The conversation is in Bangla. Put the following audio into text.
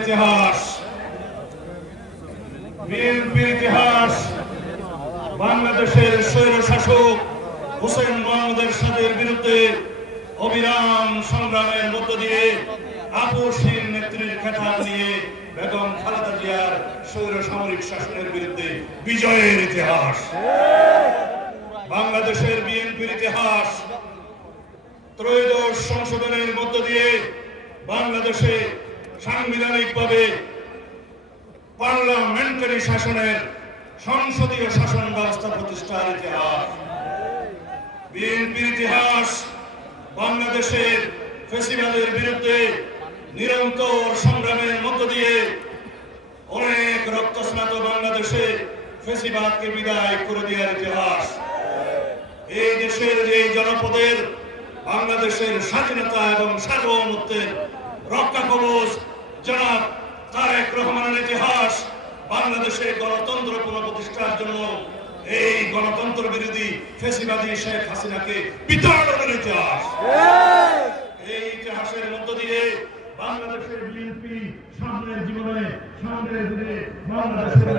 ইতিহাস, বিএনপির ইতিহাস বাংলাদেশের স্বৈরশাসক হোসেন মোহাম্মদ এরশাদের বিরুদ্ধে অবিরাম সংগ্রামের মধ্য দিয়ে আপসহীন নেত্রীর খেতাব নিয়ে বেগম খালেদা জিয়ার স্বৈর সামরিক শাসনের বিরুদ্ধে বিজয়ের ইতিহাস। বাংলাদেশের বিএনপির ইতিহাস ত্রয়োদশ সংশোধনের মধ্য দিয়ে বাংলাদেশে সাংবিধানিকভাবে পার্লামেন্টারি শাসনের সংসদীয় শাসন ব্যবস্থা প্রতিষ্ঠার ইতিহাস। বিএনপির ইতিহাস বাংলাদেশের ফ্যাসিবাদের বিরুদ্ধে নিরন্তর সংগ্রামের মধ্য দিয়ে অনেক রক্তস্নাত বাংলাদেশে ফ্যাসিবাদকে বিদায় করে দেওয়ার ইতিহাস। এই দেশের এই জনপদের বাংলাদেশের স্বাধীনতা এবং সার্বভৌমত্বের রক্ষা কবচ জনাব তারেক রহমানের ইতিহাস। বাংলাদেশে গণতন্ত্র পুনঃপ্রতিষ্ঠার জন্য এই গণতন্ত্র বিরোধী ফ্যাসিবাদী শেখ হাসিনাকে বিতাড়নের ইতিহাস। এই ইতিহাসের মধ্য দিয়ে বাংলাদেশের বিএনপি সামনের জীবনে সামনের দিনে বাংলাদেশের